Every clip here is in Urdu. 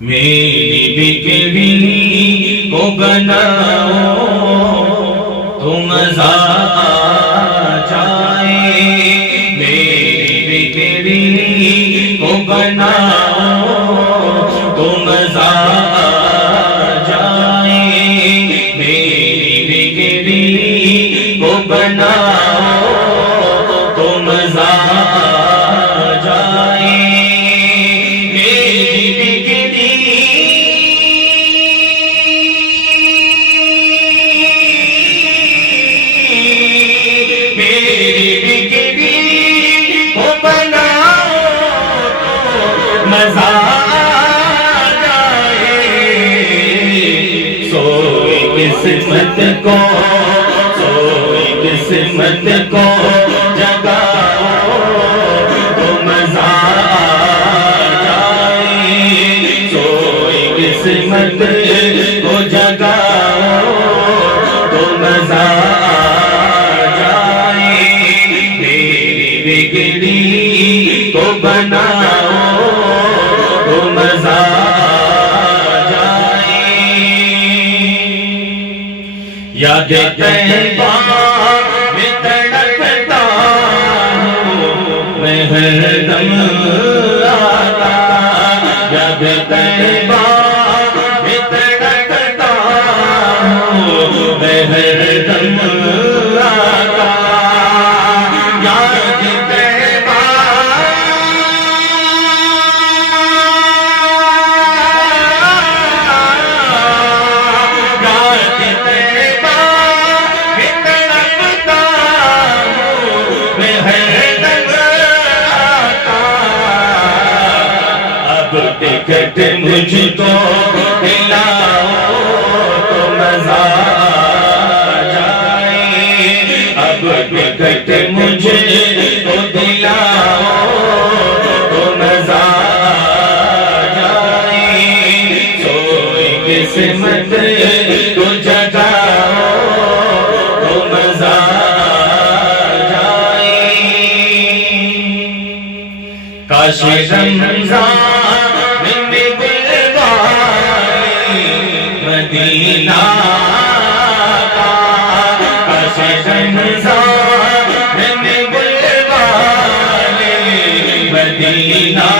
میری بگڑی کو بناؤ تو مزہ آ جائے، میری بگڑی کو بناؤ تو مزہ آ جائے، میری بگڑی کو بناؤ تو مزہ آ جائے، میری بگڑی کو بناؤ تو مزہ آ جائے، سوئی قسمت کو، سوئی قسمت کو جگاؤ تو مزہ آ جائے، سوئی قسمت کو جگاؤ تو مزہ آ جائے، میری بگڑی کو بناؤ تو مزہ آ جائے، یاد طیبہ میں تڑپتا ہوں میں ہر دم آتا، یاد طیبہ میں تڑپتا ہوں میں ہر دم آتا، یاد طیبہ ٹکٹ مجھ کو دلاؤ تو مزہ آ جائے، اب ٹکٹ مجھ کو دلاؤ تو مزہ آ جائے، سوئی قسمت کو جگاؤ تو مزہ آ جائے، کاش رمضان مدینہ کا، کاش رمضان میں گل والے مدینہ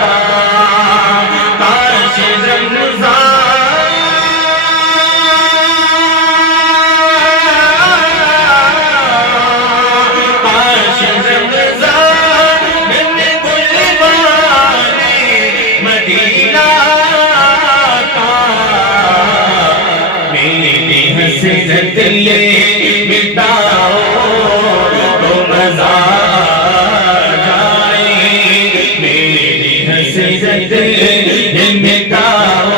کا، کاش رمضان کاش رمضان میں گل والے مدینہ حسرت یہ مٹاؤ تو مزہ آ جائے، میری حسرت یہ مٹاؤ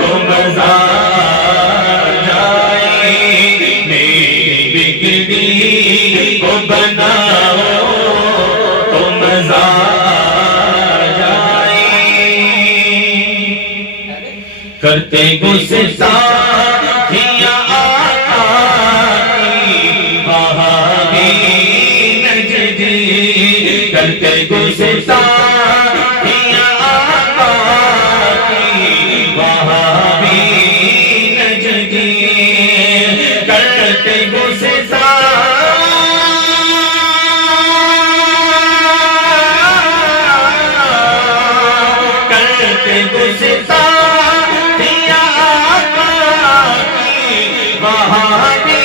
تو مزہ آ جائے، میری بگڑی کو بناؤ تو مزہ آ جائے، کرتے گستاخی کرتے گستاخی آقا کی وہابی نجدی، کرتے گستاخی کرتے گستاخی آقا کی وہابی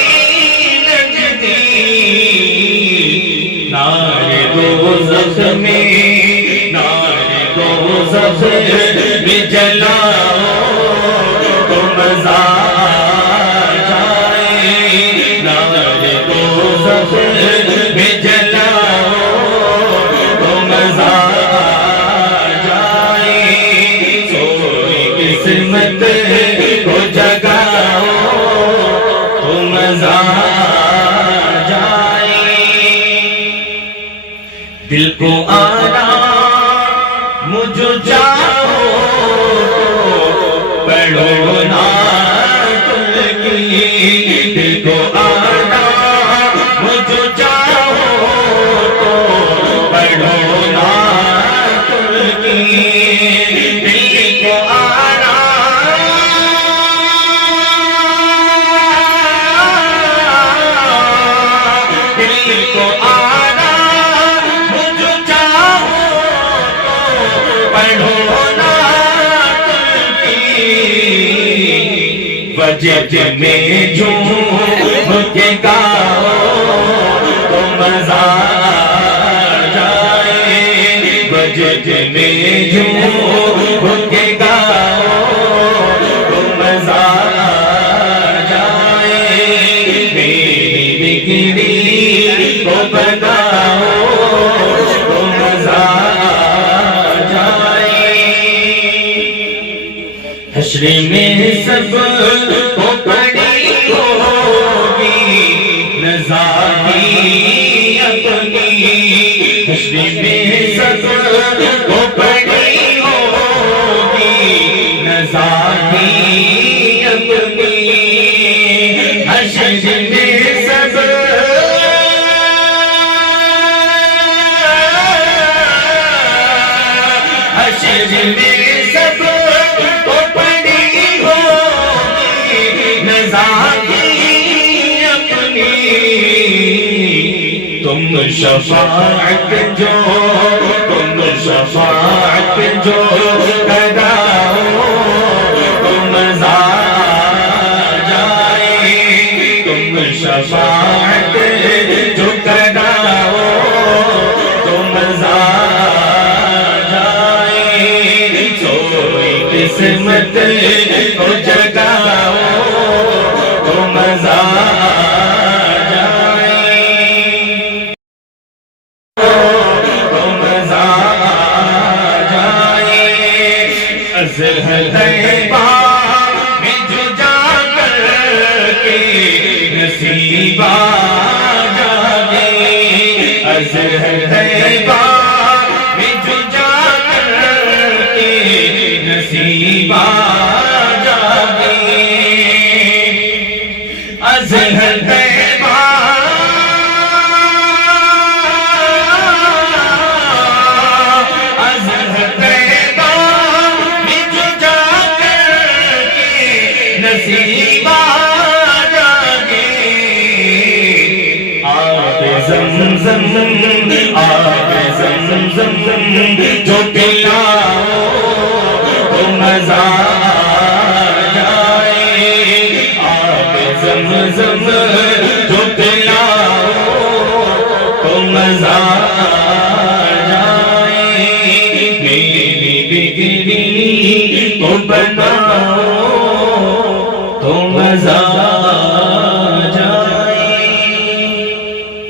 نجدی، دوزخ میں نار دوزخ میں جلاؤ تو مزہ آ جائے، نار دوزخ میں جلاؤ تو مزہ آ جائے، سوئی قسمت کو جگاؤ تو مزہ آ جائے، دل کو آرام مجھ جاؤ پڑھو نعت کی، دل کو آرام مجھ جاؤ تو پڑھو نعت کی، بجٹ میں جھوم کے گاؤ تو مزہ آ جائے، بجٹ میں جھوم کے گاؤ تو مزہ آ جائے، میری بگڑی کو بتاؤ تو مزہ آ جائے۔ حشر میں سب کو پڑی ہوگی نزاہی اپنی، حشر میں سب کو پڑی ہوگی نزاہی اپنی، حشر میں سب حشر میں سب کو پڑی ہوگی نزاہی اپنی، تم شفاعت جو کراؤ تو مزہ آ جائے، تم شفاعت جو کراؤ تو مزہ آ جائے، سوئی قسمت کو جگاؤ تو مزہ آ جائے، تو مزہ آ جائے۔ ازہر طیبہ میں جو جا کر کے نصیب آ جائے، ازہر طیبہ میں جو جا کر کے نصیب آ جائے، ازہر طیبہ ازہر طیبہ میں جو جا کر کے نصیب آ جائے، آب زمزم آب زمزم جو پلاؤ تو مزہ آ جائے، آب زمزم جو پلاؤ تو مزہ آ جائے، میری بگڑی کو بناؤ